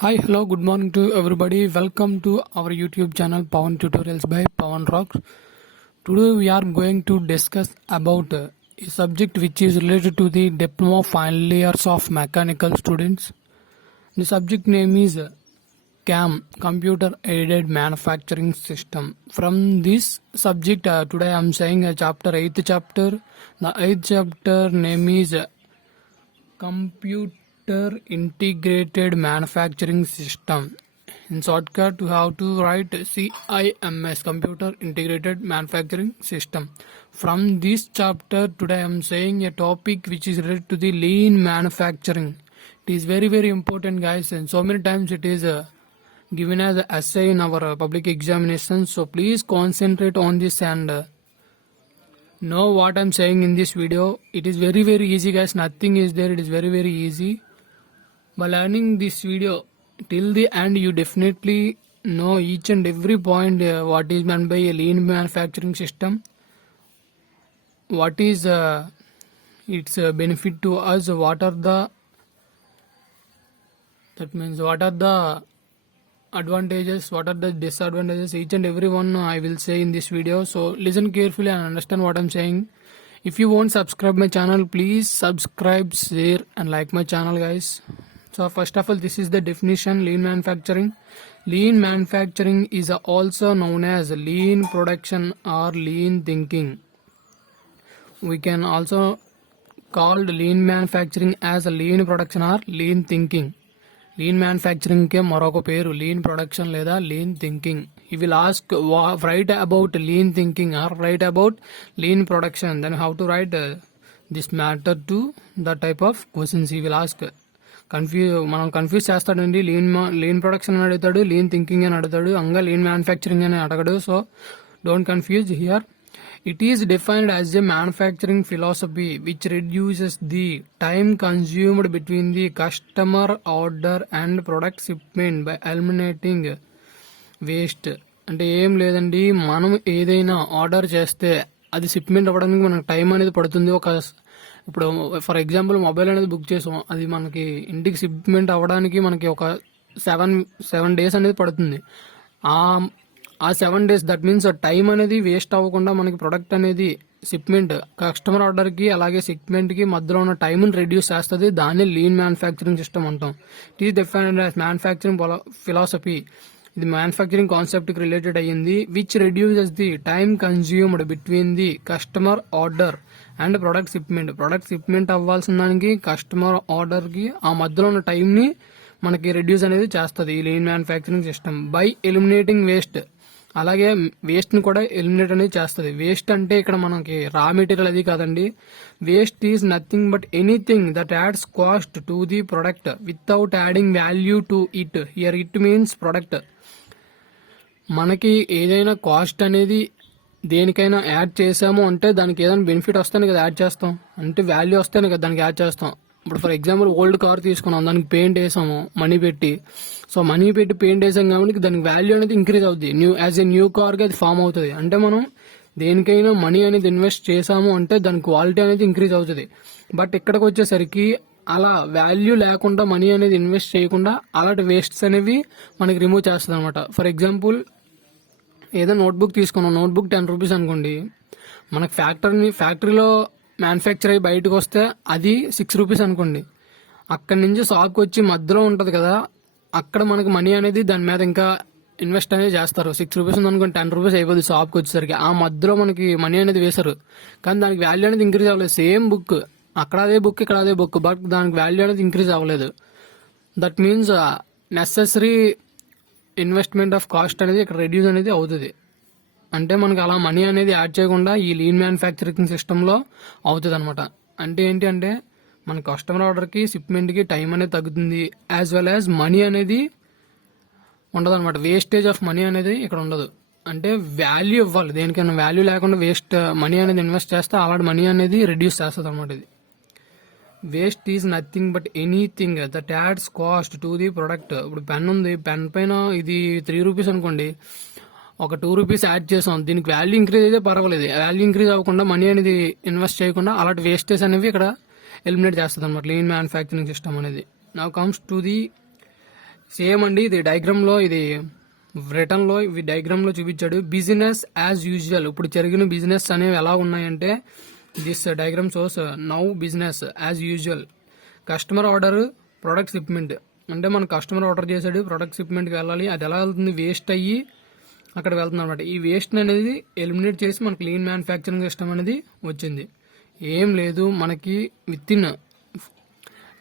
Hi, hello, good morning to everybody. Welcome to our YouTube channel Pawan Tutorials by Pawan Rocks. Today we are going to discuss about a subject which is related to the diploma final years of mechanical students. The subject name is CAM, Computer Aided Manufacturing System. From this subject, today I am saying chapter 8th chapter. The 8th chapter name is Computer Integrated Manufacturing System. In shortcut, you have to write CIMS, Computer Integrated Manufacturing System. From this chapter, today I am saying a topic which is related to the lean manufacturing. It is very, very important, guys, and so many times it is given as an essay in our public examinations. So please concentrate on this and know what I'm saying in this video. It is very, very easy, guys. Nothing is there. It is very, very easy. By learning this video till the end, you definitely know each and every point what is meant by a lean manufacturing system, what is its benefit to us, what are the advantages, what are the disadvantages, each and every one I will say in this video. So listen carefully and understand what I'm saying. If you won't subscribe my channel, please subscribe, share and like my channel, guys. So first of all, this is the definition: lean manufacturing. Lean manufacturing is also known as lean production or lean thinking. We can also call lean manufacturing as a lean production or lean thinking. Lean manufacturing కే మరొక పేరు lean production లేదా lean thinking. You will ask write about lean thinking or write about lean production, then how to write this matter to the type of questions you will ask. మనం confuse చేస్తాడండి. Lean production అని అడుగుతాడు, lean thinking అని అడుగుతాడు, అంగా lean manufacturing అని అడగడు. So don't confuse here. It is defined as a manufacturing philosophy which reduces the time consumed between the customer order and product shipment by eliminating waste. అంటే ఏం లేదండి, మనం ఏదైనా ఆర్డర్ చేస్తే అది షిప్మెంట్ అవ్వడానికి మనకు టైం అనేది పడుతుంది. ఇప్పుడు ఫర్ ఎగ్జాంపుల్ మొబైల్ అనేది బుక్ చేసాం, అది మనకి ఇంటికి షిప్మెంట్ అవ్వడానికి మనకి ఒక సెవెన్ డేస్ అనేది పడుతుంది. ఆ 7 days, దట్ మీన్స్ టైం అనేది వేస్ట్ అవ్వకుండా మనకి ప్రొడక్ట్ అనేది షిప్మెంట్ కస్టమర్ ఆర్డర్కి అలాగే షిప్మెంట్కి మధ్యలో ఉన్న టైంని రెడ్యూస్ చేస్తుంది. దాన్ని లీన్ మ్యానుఫ్యాక్చరింగ్ సిస్టమ్ అంటాం. It is defined as manufacturing philosophy. ఇది మ్యానుఫ్యాక్చరింగ్ కాన్సెప్ట్కి రిలేటెడ్ అయ్యింది. Which reduces the time consumed between the customer order and product shipment. Product shipment అవ్వాల్సిన దానికి కస్టమర్ ఆర్డర్కి ఆ మధ్యలో ఉన్న టైంని మనకి రెడ్యూస్ అనేది చేస్తుంది ఈ lean manufacturing system. By eliminating waste, అలాగే వేస్ట్ ని కూడా ఎలిమినేట్ అనేది చేస్తుంది. వేస్ట్ అంటే ఇక్కడ మనకి రా మెటీరియల్ అది కాదండి. Waste is nothing but anything that ads cost to the product without adding value to it. Here it means product. మనకి ఏదైనా కాస్ట్ అనేది దేనికైనా యాడ్ చేసాము అంటే దానికి ఏదైనా బెనిఫిట్ వస్తేనే కదా యాడ్ చేస్తాం, అంటే వాల్యూ వస్తేనే కదా దానికి యాడ్ చేస్తాం. ఇప్పుడు ఫర్ ఎగ్జాంపుల్ ఓల్డ్ కార్ తీసుకున్నాం, దానికి పెయింట్ వేసాము మనీ పెట్టి. సో మనీ పెట్టి పెయింట్ వేసాం కాబట్టి దానికి వాల్యూ అనేది ఇంక్రీజ్ అవుతుంది. యాజ్ ఏ న్యూ కార్గా అది ఫామ్ అవుతుంది. అంటే మనం దేనికైనా మనీ అనేది ఇన్వెస్ట్ చేసాము అంటే దాని క్వాలిటీ అనేది ఇంక్రీజ్ అవుతుంది. బట్ ఇక్కడికి వచ్చేసరికి అలా వాల్యూ లేకుండా మనీ అనేది ఇన్వెస్ట్ చేయకుండా అలాంటి వేస్ట్స్ అనేవి మనకి రిమూవ్ చేస్తుంది అనమాట. ఫర్ ఎగ్జాంపుల్ ఏదో నోట్బుక్ తీసుకున్నాం, నోట్బుక్ 10 రూపీస్ అనుకోండి. మనకి ఫ్యాక్టరీలో మ్యానుఫ్యాక్చర్ అయ్యి బయటకు వస్తే అది 6 రూపీస్ అనుకోండి. అక్కడి నుంచి షాప్కి వచ్చి మధ్యలో ఉంటుంది కదా, అక్కడ మనకు మనీ అనేది దాని మీద ఇంకా ఇన్వెస్ట్ అనేది చేస్తారు. 6 రూపీస్ ఉందనుకోండి, 10 రూపీస్ అయిపోతుంది షాప్కి వచ్చేసరికి. ఆ మధ్యలో మనకి మనీ అనేది వేశారు, కానీ దానికి వాల్యూ అనేది ఇంక్రీజ్ అవ్వలేదు. సేమ్ బుక్, అక్కడ అదే బుక్ ఇక్కడ అదే బుక్, బట్ దానికి వాల్యూ అనేది ఇంక్రీజ్ అవ్వలేదు. That means necessary investment of cost అనేది ఇక్కడ రెడ్యూస్ అనేది అవుతుంది. అంటే మనకి అలా మనీ అనేది యాడ్ చేయకుండా ఈ లీన్ మ్యానుఫ్యాక్చరింగ్ సిస్టంలో అవుతుంది అనమాట. అంటే ఏంటి అంటే మన కస్టమర్ ఆర్డర్కి షిప్మెంట్కి టైం అనేది తగ్గుతుంది, యాజ్ వెల్ యాజ్ మనీ అనేది ఉండదు అనమాట. వేస్టేజ్ ఆఫ్ మనీ అనేది ఇక్కడ ఉండదు. అంటే వాల్యూ ఇవ్వాలి, దేనికైనా వాల్యూ లేకుండా వేస్ట్ మనీ అనేది ఇన్వెస్ట్ చేస్తే అలాంటి మనీ అనేది రెడ్యూస్ చేస్తుంది అనమాట. ఇది waste is nothing but anything that ads cost to the product. ఇప్పుడు పెన్ ఉంది, పెన్ పైన ఇది 3 రూపీస్ అనుకోండి, ఒక 2 రూపీస్ యాడ్ చేసాం, దీనికి వాల్యూ ఇంక్రీజ్ అయితే పర్వాలేదు. వాల్యూ ఇంక్రీజ్ అవ్వకుండా మనీ అనేది ఇన్వెస్ట్ చేయకుండా అలాంటి వేస్టేజ్ అనేవి ఇక్కడ ఎలిమినేట్ చేస్తుంది అనమాట లీన్ మ్యానుఫ్యాక్చరింగ్ సిస్టమ్ అనేది. Now comes to the same అండి, ఇది డయాగ్రామ్ లో, ఇది రిటర్న్ లో, ఇవి డయాగ్రామ్ లో చూపించాడు. బిజినెస్ యాజ్ యూజువల్, ఇప్పుడు జరిగిన బిజినెస్ అనేవి ఎలా ఉన్నాయంటే, this diagram shows now business as usual. Customer order, product shipment. అంటే మన కస్టమర్ ఆర్డర్ చేశాడు, ప్రొడక్ట్ షిప్మెంట్కి వెళ్ళాలి, అది ఎలా వెళ్తుంది, వేస్ట్ అయ్యి అక్కడ వెళ్తుంది అనమాట. ఈ వేస్ట్ అనేది ఎలిమినేట్ చేసి మనకి లీన్ మ్యానుఫ్యాక్చరింగ్ సిస్టమ్ అనేది వచ్చింది. ఏం లేదు, మనకి విత్ ఇన్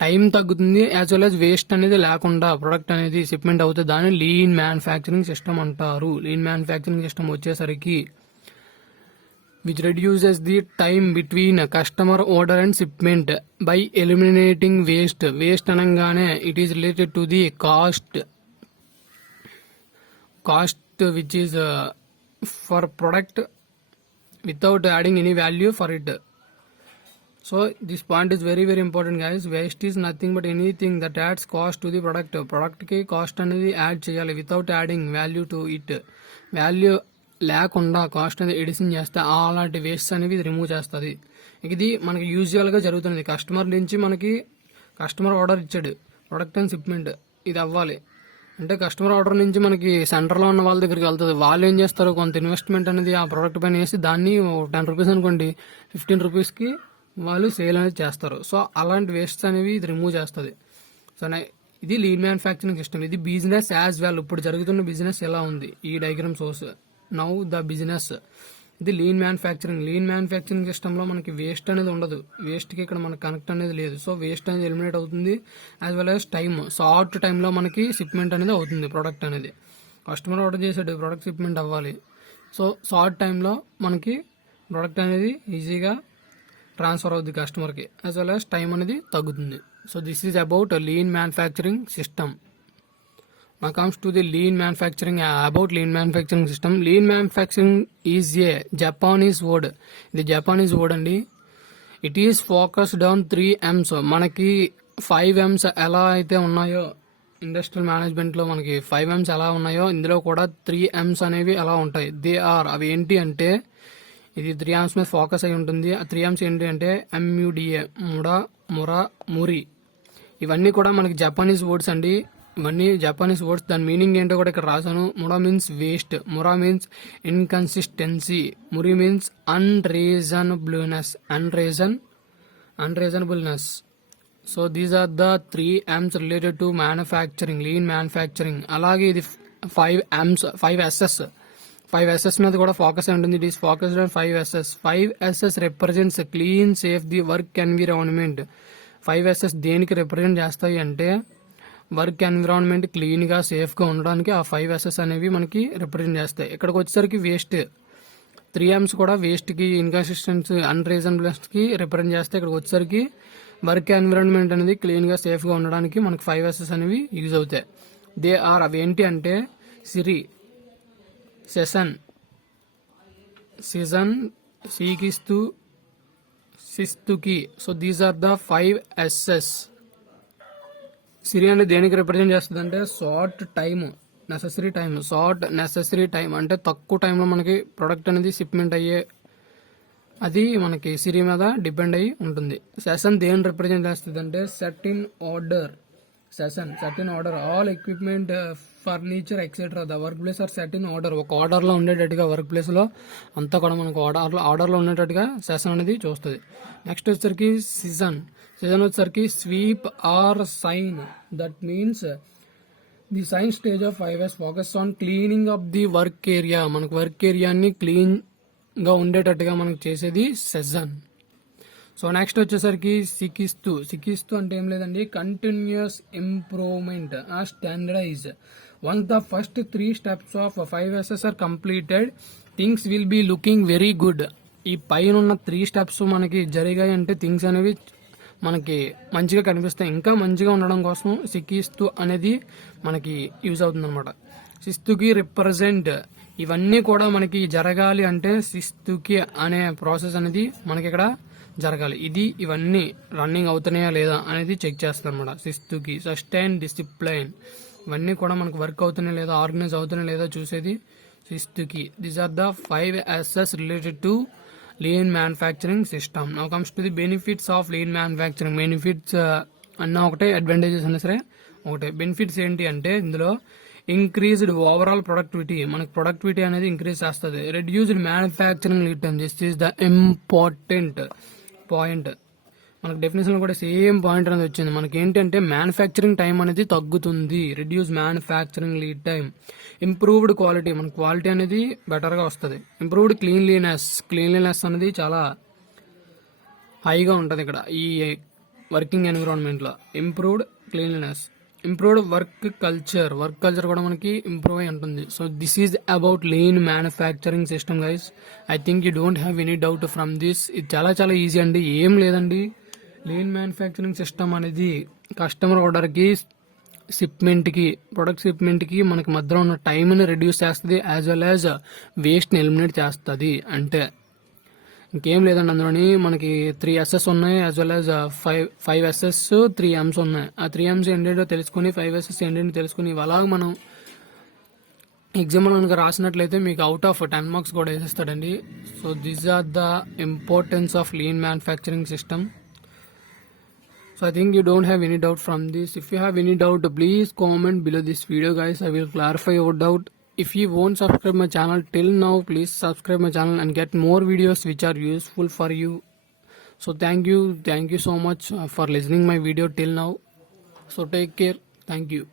టైం తగ్గుతుంది, యాజ్ వెల్ యాజ్ వేస్ట్ అనేది లేకుండా ప్రొడక్ట్ అనేది షిప్మెంట్ అవుతుంది. దాన్ని లీన్ మ్యానుఫ్యాక్చరింగ్ సిస్టమ్ అంటారు. లీన్ మ్యానుఫ్యాక్చరింగ్ సిస్టమ్ వచ్చేసరికి which reduces the time between customer order and shipment by eliminating waste. Waste అనగానే it is related to the cost which is for product without adding any value for it. So this point is very very important guys. Waste is nothing but anything that adds cost to the product. Product కి cost అనేది add చేయాలి without adding value to it. Value లేకుండా cost అనేది edition చేస్తే అలాంటి waste అనేవి remove చేస్తుంది. ఇది మనకి యూజువల్ గా జరుగుతుంది. కస్టమర్ నుంచి మనకి కస్టమర్ ఆర్డర్ ఇచ్చాడు, ప్రొడక్ట్ అండ్ షిప్మెంట్ ఇది అవ్వాలి అంటే కస్టమర్ ఆర్డర్ నుంచి మనకి సెంటర్లో ఉన్న వాళ్ళ దగ్గరికి వెళ్తుంది. వాళ్ళు ఏం చేస్తారు, కొంత ఇన్వెస్ట్మెంట్ అనేది ఆ ప్రోడక్ట్ పైన వేసి దాన్ని 10 రూపీస్ అనుకోండి, 15 రూపీస్కి వాళ్ళు సేల్ అనేది చేస్తారు. సో అలాంటి వేస్ట్ అనేవి ఇది రిమూవ్ చేస్తుంది. సో ఇది లీన్ మ్యానుఫ్యాక్చరింగ్ సిస్టమ్. ఇది బిజినెస్ యాజ్ వెల్, ఇప్పుడు జరుగుతున్న బిజినెస్ ఎలా ఉంది ఈ diagram source now the business. ఇది lean manufacturing. Lean manufacturing system లో మనకి వేస్ట్ అనేది ఉండదు, వేస్ట్ కి ఇక్కడ మనకి కనెక్ట్ అనేది లేదు. సో వేస్ట్ అనేది ఎలిమినేట్ అవుతుంది. As well as time, short టైంలో మనకి షిప్మెంట్ అనేది అవుతుంది. ప్రోడక్ట్ అనేది కస్టమర్ ఆర్డర్ చేసాడు, ప్రోడక్ట్ షిప్మెంట్ అవ్వాలి. సో షార్ట్ టైంలో మనకి ప్రోడక్ట్ అనేది ఈజీగా ట్రాన్స్ఫర్ అవుతుంది కస్టమర్కి, యాజ్ వెల్ యాజ్ టైం అనేది తగ్గుతుంది. So this is about lean manufacturing system. Now comes to the lean manufacturing. About lean manufacturing system, lean manufacturing is a Japanese word. The Japanese word అండి. It is focused on 3 M's. మనకి 5 M's ఎలా అయితే ఉన్నాయో industrial management లో మనకి 5 M's ఎలా ఉన్నాయో ఇందులో కూడా 3 M's అనేవి ఎలా ఉంటాయి. దే ఆర్, అవి ఏంటి అంటే ఇది 3 M's మీద ఫోకస్ అయి ఉంటుంది. ఆ 3 M's ఏంటి అంటే MUDA, మురా, మురి. ఇవన్నీ కూడా మనకి జపానీస్ వర్డ్స్ అండి. ఇవన్నీ జపానీస్ వర్డ్స్. దాని మీనింగ్ ఏంటో కూడా ఇక్కడ రాశాను. Mura means waste, mura means inconsistency, muri means unreasonableness. So these are the 3 M's related to manufacturing, lean manufacturing. అలాగే ఇది 5 S's మీద కూడా ఫోకస్ అయి ఉంటుంది. It is focused on 5 S's. 5 S's represents clean, safe the work environment. 5 S's దేనికి represent చేస్తాయి అంటే work environment clean గా సేఫ్ గా ఉండడానికి ఆ 5 S's అనేవి మనకి రిప్రజెంట్ చేస్తాయి. ఇక్కడికి వచ్చేసరికి వేస్ట్, 3 M's కూడా వేస్ట్ కి, ఇన్కన్సిస్టెన్సీ, అన్రీజనబుల్నెస్ కి రిప్రజెంట్ చేస్తాయి. ఇక్కడికి వచ్చేసరికి వర్క్ ఎన్విరాన్మెంట్ అనేది క్లీన్ గా సేఫ్ గా ఉండడానికి మనకి 5 S's అనేవి యూజ్ అవుతాయి. దే ఆర్, అవి ఏంటి అంటే సిరి, సెషన్, సీజన్, seiketsu, shitsuke. So these are the 5 S's. Seiri అనేది దేనికి రిప్రజెంట్ చేస్తుంది అంటే షార్ట్ టైమ్, నెసెసరీ టైం అంటే తక్కువ టైంలో మనకి ప్రొడక్ట్ అనేది షిప్మెంట్ అయ్యే, అది మనకి సిరి మీద డిపెండ్ అయ్యి ఉంటుంది. సెషన్ దేని రిప్రజెంట్ చేస్తుంది అంటే set in order. All equipment, furniture etcetera the work place are set in order. ఒక ఆర్డర్ లో ఉండేటట్టుగా వర్క్ ప్లేస్ లో అంతా కూడా మనకు ఆర్డర్ లో ఉండేటట్టుగా సెషన్ అనేది చూస్తుంది. నెక్స్ట్ వచ్చేసరికి సీజన్ వచ్చేసరికి sweep or shine. That means the shine stage of 5 S's focus on cleaning up the work area. మనకు వర్క్ ఏరియాని క్లీన్ గా ఉండేటట్టుగా మనకు చేసేది సెషన్. సో నెక్స్ట్ వచ్చేసరికి సికిస్తు అంటే ఏం లేదండి, continuous improvement or standardise. Once the first 3 steps of 5 S's are completed, things will be looking very good. ఈ పైన ఉన్న 3 steps మనకి జరిగాయి అంటే థింగ్స్ అనేవి మనకి మంచిగా కనిపిస్తాయి. ఇంకా మంచిగా ఉండడం కోసం సికిస్తు అనేది మనకి యూజ్ అవుతుంది అనమాట. శిస్తుకి రిప్రజెంట్, ఇవన్నీ కూడా మనకి జరగాలి అంటే శిస్తుకి అనే ప్రాసెస్ అనేది మనకి ఇక్కడ జరగాలి. ఇవన్నీ రన్నింగ్ అవుతున్నాయా లేదా అనేది చెక్ చేస్తాం అనమాట. శిస్తుకి సస్టైన్, డిసిప్లైన్, ఇవన్నీ కూడా మనకు వర్క్ అవుతున్నాయా లేదా, ఆర్గనైజ్ అవుతున్నాయా లేదా చూసేది shitsuke. These are the 5 S's related to lean manufacturing system. Now comes to the benefits of lean manufacturing. Benefits అన్న ఒకటే, అడ్వాంటేజెస్ అన్నా సరే ఒకటే బెనిఫిట్స్ ఏంటి అంటే ఇందులో ఇంక్రీజ్డ్ ఓవరాల్ ప్రొడక్టివిటీ, మనకి ప్రొడక్టివిటీ అనేది ఇంక్రీజ్ చేస్తుంది. Reduced manufacturing lead time, this is the important point. మనకు డెఫినేషన్ కూడా సేమ్ పాయింట్ అనేది వచ్చింది. మనకి ఏంటంటే మ్యానుఫ్యాక్చరింగ్ టైం అనేది తగ్గుతుంది, reduce manufacturing lead time. Improved quality, మన క్వాలిటీ అనేది బెటర్గా వస్తుంది. ఇంప్రూవ్డ్ క్లీన్లీనెస్ అనేది చాలా హైగా ఉంటుంది ఇక్కడ ఈ వర్కింగ్ ఎన్విరాన్మెంట్లో. Improved cleanliness, improved work culture కూడా మనకి ఇంప్రూవ్ అయి ఉంటుంది. So this is about lean manufacturing system guys. I think you don't have any doubt from this. ఇది చాలా చాలా ఈజీ అండి, ఏం లేదండి. లీన్ మ్యానుఫ్యాక్చరింగ్ సిస్టమ్ అనేది కస్టమర్ ఆర్డర్కి, ప్రొడక్ట్ షిప్మెంట్కి మనకి మధ్యలో ఉన్న టైంని రెడ్యూస్ చేస్తుంది, యాజ్ వెల్ యాజ్ వేస్ట్ని ఎలిమినేట్ చేస్తుంది. అంటే ఇంకేం లేదండి, అందులోని మనకి 3 SS ఉన్నాయి, as well as 5 SS 3 Ms ఉన్నాయి. ఆ 3 Ms ఏంటంటే తెలుసుకుని 5 SS ఏంటంటే తెలుసుకుని అలాగ మనం ఎగ్జామ్లో కనుక రాసినట్లయితే మీకు అవుట్ ఆఫ్ 10 మార్క్స్ కూడా వేసేస్తాడండి. So these are the importance of lean manufacturing system. So I think you don't have any doubt from this. If you have any doubt, please comment below this video guys. I will clarify your doubt. If you won't subscribe my channel till now, please subscribe my channel and get more videos which are useful for you. So thank you so much for listening my video till now. So take care. Thank you.